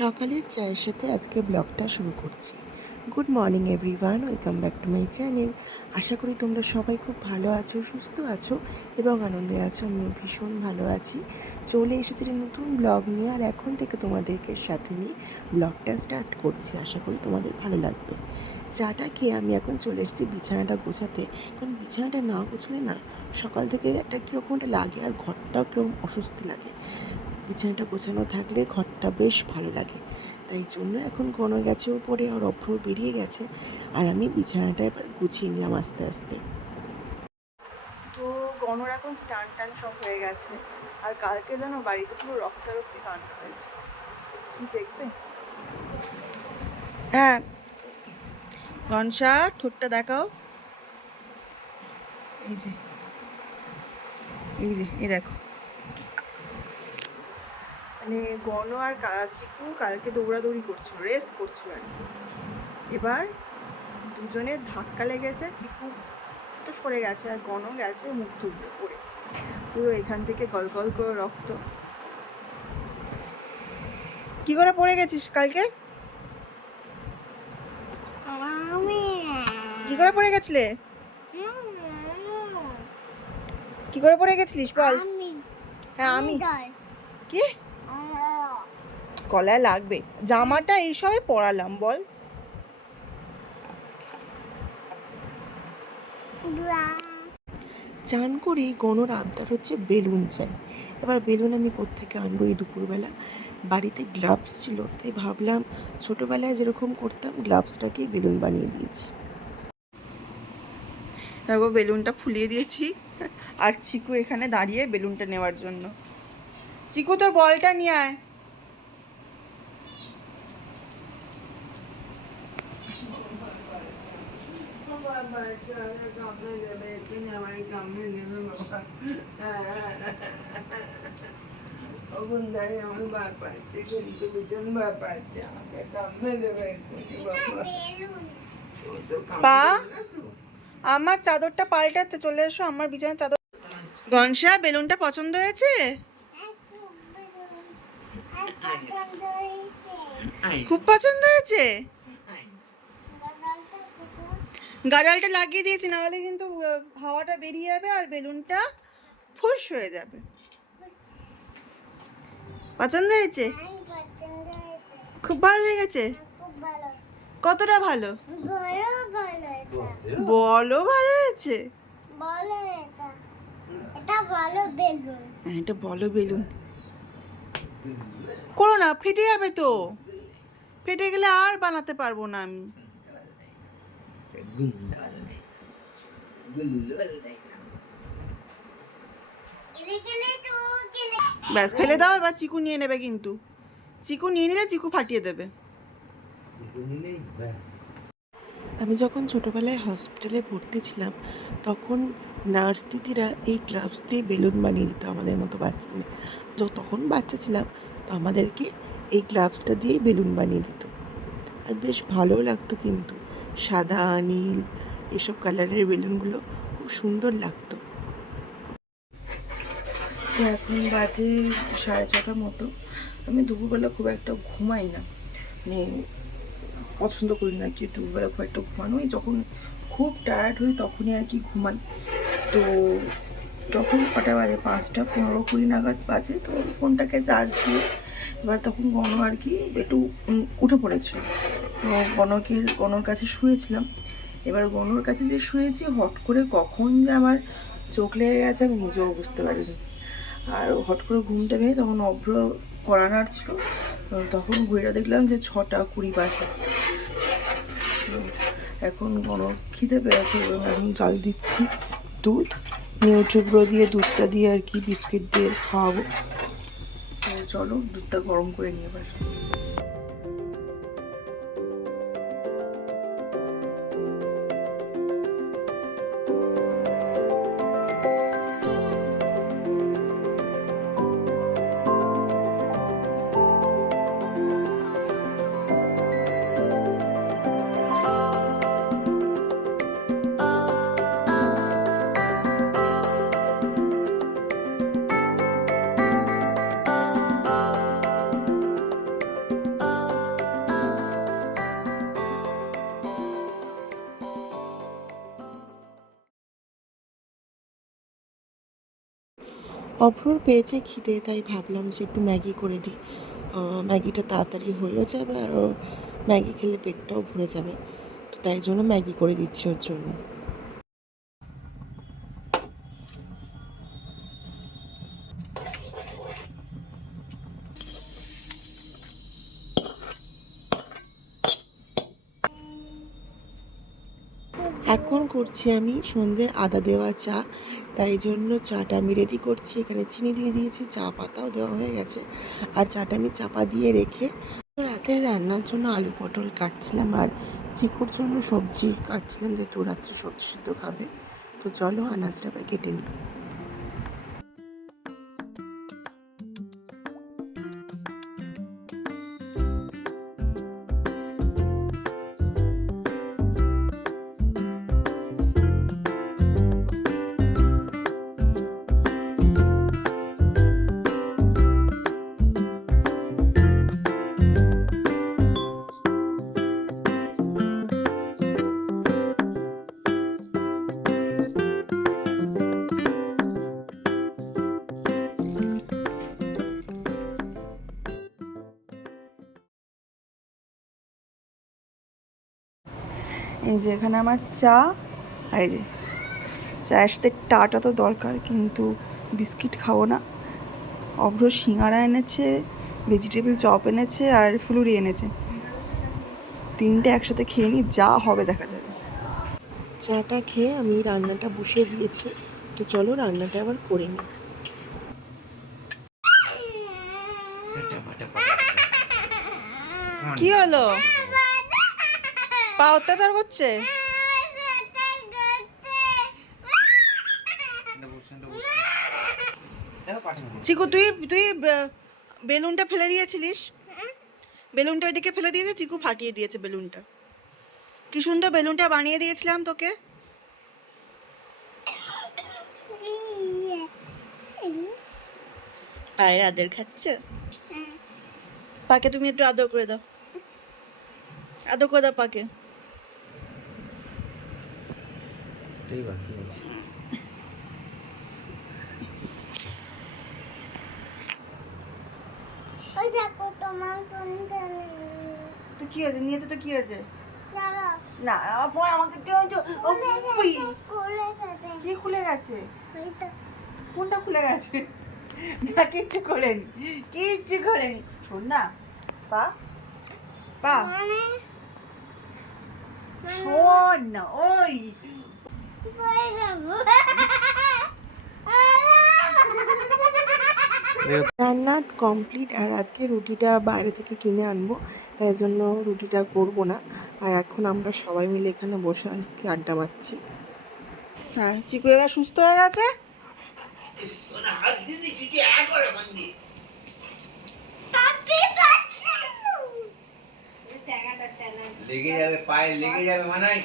সকালের চায়ের সাথে আজকে ব্লগটা শুরু করছি। Good morning everyone, welcome back to my channel. আশা করি তোমরা সবাই খুব ভালো আছো, সুস্থ আছো এবং আনন্দে আছো। আমিও ভীষণ ভালো আছি। চলে এসেছি নতুন ব্লগ নিয়ে আর এখন থেকে তোমাদেরকে সাথে নিয়ে ব্লগটা স্টার্ট করছি। আশা করি তোমাদের ভালো লাগবে। চাটা খেয়ে আমি এখন চলে এসেছি বিছানাটা গোছাতে। কারণ বিছানাটা না গোছালে না সকাল থেকে একটা কীরকম একটা লাগে আর ঘরটাও কীরকম অস্বস্তি লাগে। বিছানাটা গোছানো থাকলে ঘরটা বেশ ভালো লাগে। তাই জন্য এখন কোনো গেছে উপরে আর অভ্র বেরিয়ে গেছে আর আমি বিছানাটা এবার গুছিয়ে নিলাম আস্তে আস্তে। তো গণর এখন স্টান টান সব হয়ে গেছে আর কালকে যেন বাড়িতে পুরো রক্তারক্তি কাণ্ড হয়েছে। কি দেখবে? হ্যাঁ। গনসা ঠোঁটটা দেখাও। এই যে এই যে এই দেখো। মানে গণ আর চিকু কালকে দৌড়াদৌড়ি করছিল রেস করছিল আর। এবার দুজনের ধাক্কা লেগেছে চিকু তো সরে গেছে আর গণ গেছে মুখ তুলতে পড়ে। পুরো এখান থেকে গল গল করে রক্ত। কি করে পড়ে গেছিস কালকে? কি করে পড়ে গেছিলে? কি করে পড়ে গেছিলিস বল। হ্যাঁ আমি। কি? গলায় লাগবে। জামাটা এইসবে পরালাম, বল। চান করেই গণর আবদার হচ্ছে বেলুন চাই। এবার বেলুন আমি কোত্থেকে আনব এই দুপুরবেলা? বাড়িতে গ্লাভস ছিল, তাই ভাবলাম ছোটোবেলায় যেরকম করতাম গ্লাভসটাকেই বেলুন বানিয়ে দিয়েছি। দেখো, বেলুনটা ফুলিয়ে দিয়েছি, আর চিকু এখানে দাঁড়িয়ে বেলুনটা নেওয়ার জন্য। চিকু, তোর বলটা নিয়ে আয়। পা আমার চাদরটা পাল্টাচ্ছে চলে এসো আমার বিছানার চাদর। গনসা বেলুনটা পছন্দ হয়েছে? খুব পছন্দ হয়েছে? গাডালটা লাগিয়ে দিয়েছি নাহলে কিন্তু হাওয়াটা বেরিয়ে যাবে আর বেলুনটা ফুস হয়ে যাবে। পছন্দ হয়েছে? খুব ভালো লেগেছে? কতটা ভালো? বলো ভালো হয়েছে। হ্যাঁ, এটা বলো বেলুন। করো না ফেটে যাবে তো। ফেটে গেলে আর বানাতে পারব না আমি। ব্যাস ফেলে দাও এবার চিকু নিয়ে নেবে কিন্তু। চিকু নিয়ে নিলে চিকু ফাটিয়ে দেবে। আমি যখন ছোটোবেলায় হসপিটালে ভর্তি ছিলাম তখন নার্স দিদিরা এই গ্লাভস দিয়ে বেলুন বানিয়ে দিত আমাদের মতো বাচ্চা মানে যখন তখন বাচ্চা ছিলাম তো আমাদেরকে এই গ্লাভসটা দিয়েই বেলুন বানিয়ে দিত। আর বেশ ভালোও লাগতো কিন্তু। সাদা, নীল, এসব কালারের বেলুনগুলো খুব সুন্দর লাগতো। এখন বাজে সাড়ে ছটার মতো। আমি দুপুরবেলা খুব একটা ঘুমাই না। মানে পছন্দ করি না কি, দুপুরবেলা খুব একটা ঘুমানো যখন খুব টায়ার্ড হই তখনই আর কি ঘুমাই। তো তখন কটা বাজে, পাঁচটা, পনেরো, কুড়ি নাগাদ বাজে, তো ফোনটাকে চার্জ দিয়ে এবার তখন গণ আর কি একটু উঠে পড়েছিল তো গণকে গণর কাছে শুয়েছিলাম। এবার গণর কাছে যে শুয়েছি, হট করে কখন যে আমার চোখ লেগে গেছে আমি নিজেও বুঝতে পারিনি। আর হট করে ঘুমটা ভেঙে তখন অভ্র করানার ছিল তখন ঘুরে দেখলাম যে ছটা কুড়ি তো এখন কোনো খিদে পেয়েছে এবং এখন জাল দিচ্ছি, দুধ নিউট্রিব্রো দিয়ে, দুধটা দিয়ে আর কি বিস্কিট দিয়ে খাওয়াবো। চলো দুধটা গরম করে নিয়ে এবার। অভ্রর পেয়েছে খিদে, তাই ভাবলাম যে একটু ম্যাগি করে দিই। ম্যাগিটা তাড়াতাড়ি হয়েও যাবে আর ম্যাগি খেলে পেটটাও ভরে যাবে। তো তাই জন্য ম্যাগি করে দিচ্ছি ওর জন্য। এখন করছি আমি সন্ধ্যের আদা দেওয়া চা। তাই জন্য চাটা আমি রেডি করছি। এখানে চিনি দিয়ে দিয়েছি, চা পাতাও দেওয়া হয়ে গেছে। আর চাটা আমি চাপা দিয়ে রেখে রাতের রান্নার জন্য আলু পটল কাটছিলাম আর চিকুর জন্য সবজি কাটছিলাম, যেহেতু রাত্রে সবজি সিদ্ধ খাবে। তো চলো আনাজটা আবার কেটে নিই। এই যে এখানে আমার চা আর এই যে চায়ের সাথে টাটা তো দরকার কিন্তু বিস্কিট খাব না অভ্র সিঙ্গারা এনেছে ভেজিটেবল চপ এনেছে আর ফুলুরি এনেছে তিনটে একসাথে খেয়ে নিই যা হবে দেখা যাবে চাটা খেয়ে আমি রান্নাটা বসিয়ে দিয়েছি তো চলো রান্নাটা আবার করে নিই কি হলো পা অত্যাচার করছে? চিকু তুই তুই বেলুনটা ফেলে দিয়েছিলিস? বেলুনটা ওইদিকে ফেলে দিয়েছে চিকু ফাটিয়ে দিয়েছে বেলুনটা। কি সুন্দর বেলুনটা বানিয়ে দিয়েছিলাম তোকে। পায়ের আদর খাচ্ছ? পাকে তুমি একটু আদর করে দাও। আদর করে দাও পাকে। এটাই বাকি আছে। তো কি নিয়ে তো কি না আমাকে কি খুলে গেছে? কোনটা খুলে গেছে? না কিচ্ছু খোলেনি কিচ্ছু খোলেনি। শোন না পা পা। মানে? শোন না ওই। রান্না কমপ্লিট আর আজকে রুটিটা বাইরে থেকে কিনে আনব তাই জন্য রুটিটা করব না। আর এখন আমরা সবাই মিলে এখানে বসে আর কি আড্ডা মারছি। হ্যাঁ চিকু এবার সুস্থ হয়ে গেছে? লেগে যাবে পায়ে লেগে যাবে মানাই।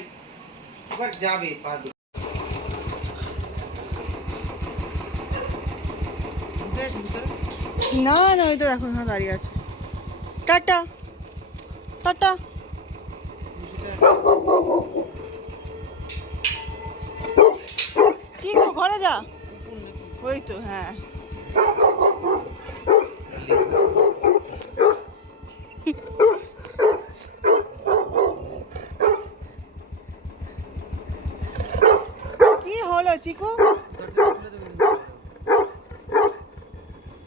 এবার যাবে পা দুটো। উঠে আছে ভিতরে? না না ওই তো এখন এখানে দাঁড়িয়ে আছে। টাটা। টাটা। কি গো, ঘরে যা। ওই তো হ্যাঁ কি হলো চিকু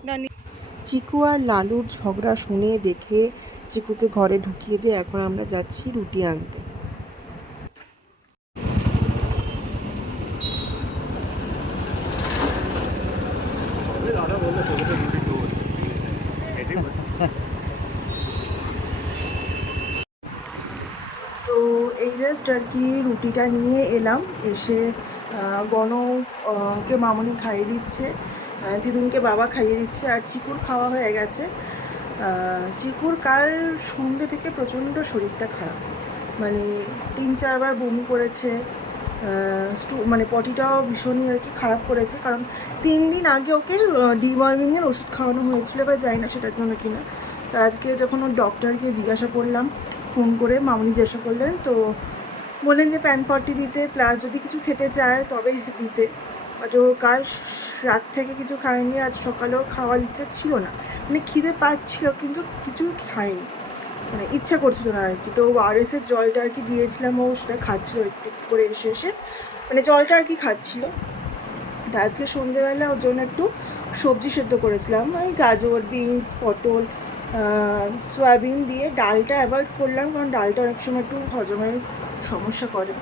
না নি- চিকু আর লালুর ঝগড়া শুনে দেখে চিকুকে ঘরে ঢুকিয়ে দিয়ে এখন আমরা যাচ্ছি রুটি আনতে। তো এই জাস্ট আর কি রুটিটা নিয়ে এলাম। এসে গণকে গণ মামনি খাইয়ে দিচ্ছে। দিদুনকে বাবা খাইয়ে দিচ্ছে আর চিকুর খাওয়া হয়ে গেছে। চিকুর কাল সন্ধ্যে থেকে প্রচণ্ড শরীরটা খারাপ। মানে তিন চারবার বমি করেছে স্টু- মানে পটিটাও ভীষণই আর কি খারাপ করেছে। কারণ তিন দিন আগে ওকে ডিওয়ার্মিংয়ের ওষুধ খাওয়ানো হয়েছিল বা যাই না সেটার জন্য কিনা তো আজকে যখন ওর ডক্টরকে জিজ্ঞাসা করলাম, ফোন করে মামনি জিজ্ঞাসা করলেন, তো বললেন যে প্যান ফর্টি দিতে, প্লাস যদি কিছু খেতে চায় তবে দিতে। ও কাল রাত থেকে কিছু খায়নি, আজ সকালেও খাওয়ার ইচ্ছা ছিল না। মানে খিদে পাচ্ছিল, কিন্তু কিছু খায়নি। মানে ইচ্ছা করছিল না আর কি তো আরএস এর জলটা আর কি দিয়েছিলাম, ও সেটা খাচ্ছিল একটু করে এসে এসে। মানে জলটা আর কি খাচ্ছিল আজকে সন্ধেবেলা ওর জন্য একটু সবজি সেদ্ধ করেছিলাম। ওই গাজর, বিনস, পটল সয়াবিন দিয়ে ডালটা অ্যাভয়েড করলাম, কারণ ডালটা অনেক সময় একটু হজমের সমস্যা করে।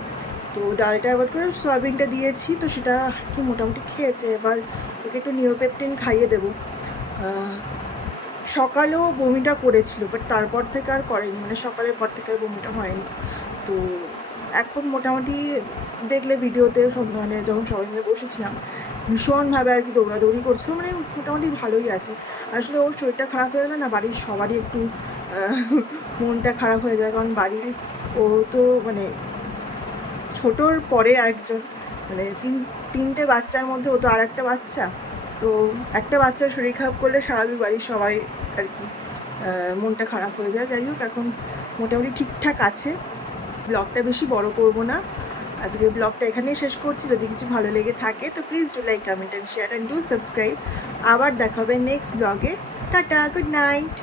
তো ডালটা অ্যাভয়েড করে সয়াবিনটা দিয়েছি, তো সেটা কি মোটামুটি খেয়েছে। এবার ওকে একটু নিওপেপটিন খাইয়ে দেবো। সকালেও বমিটা করেছিল বাট তারপর থেকে আর করেনি। মানে সকালের পর থেকে আর বমিটা হয়নি। তো এখন মোটামুটি দেখলে ভিডিওতে সন্ধানে যখন সবাই মিলে বসেছিলাম ভীষণভাবে আর কি দৌড়াদৌড়ি করছিল। মানে মোটামুটি ভালোই আছে। আসলে ওর শরীরটা খারাপ হয়ে গেলে না, বাড়ির সবারই একটু মনটা খারাপ হয়ে যায়। কারণ বাড়ির ও তো মানে ছোটোর পরে একজন মানে তিন, তিনটে বাচ্চার মধ্যে ও তো আর একটা বাচ্চা। তো একটা বাচ্চার শরীর খারাপ করলে স্বাভাবিক বাড়ির সবাই আর কি মনটা খারাপ হয়ে যায়। যাই হোক, এখন মোটামুটি ঠিকঠাক আছে। ব্লগটা বেশি বড় করব না। আজকের ব্লগটা এখানেই শেষ করছি। যদি কিছু ভালো লেগে থাকে, তো please do like comment and share and do subscribe আবার দেখা হবে নেক্সট ব্লগে টাটা গুড নাইট